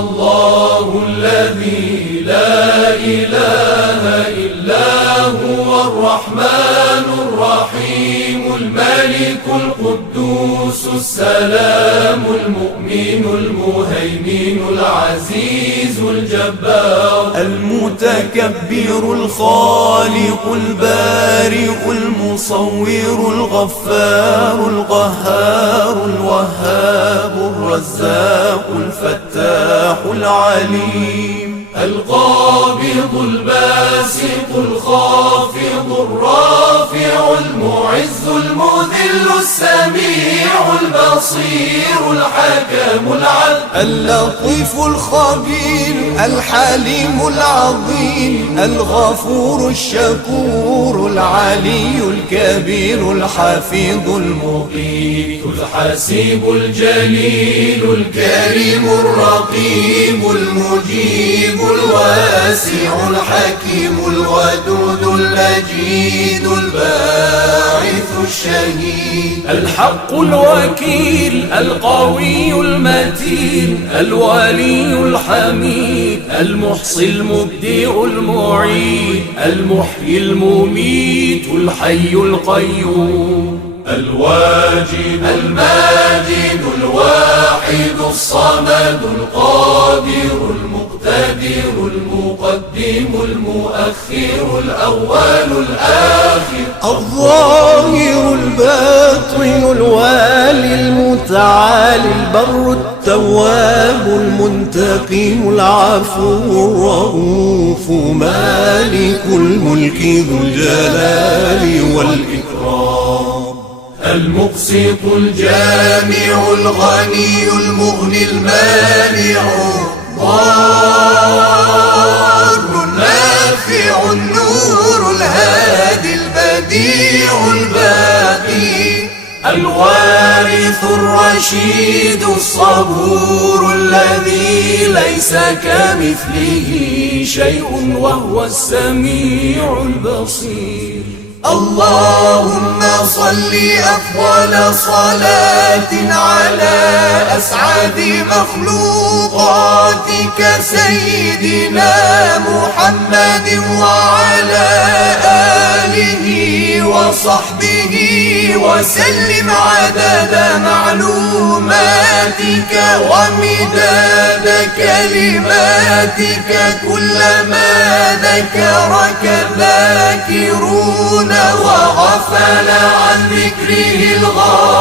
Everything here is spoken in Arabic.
الله الذي لا إله إلا هو الرحمن الرحيم الملك القدوس السلام المؤمن المهيمن العزيز الجبار المتكبر الخالق البارئ المصور الغفار القهار الوهاب الرزاق الفتاح العليم القابض الباسط الخافض الرافع المعز المذل السميع البصير الحكم العدل اللطيف الخبير الحليم العظيم الغفور الشكور العلي الكبير الحفيظ المقيت الحسيب الجليل الكريم الرقيب المجيب الواسع الحكيم الودود المجيد الباعث الشهيد الحق الوكيل القوي المتين الولي الحميد المحصي المبدئ المعيد المحيي المميت الحي القيوم الواجد الماجد الواحد الصمد القادر المقتدر المقدم المؤخر الأول الآخر الظاهر الباطن الوالي المتعالي البر التواب المنتقم العفو الرؤوف مالك الملك ذو الجلال والإكرام المقسط الجامع الغني المغني المانع الضار النافع النور الهادي البديع الباقي الوارث الرشيد الصبور الذي ليس كمثله شيء وهو السميع البصير اللهم صل أفضل صلاة على أسعد مخلوقاتك سيدنا محمد وعلى آله وصحبه وسلم عدد معلوماتك ومداد كلماتك كلما ذكرك الذاكرون وغفل عن ذكره الغافلون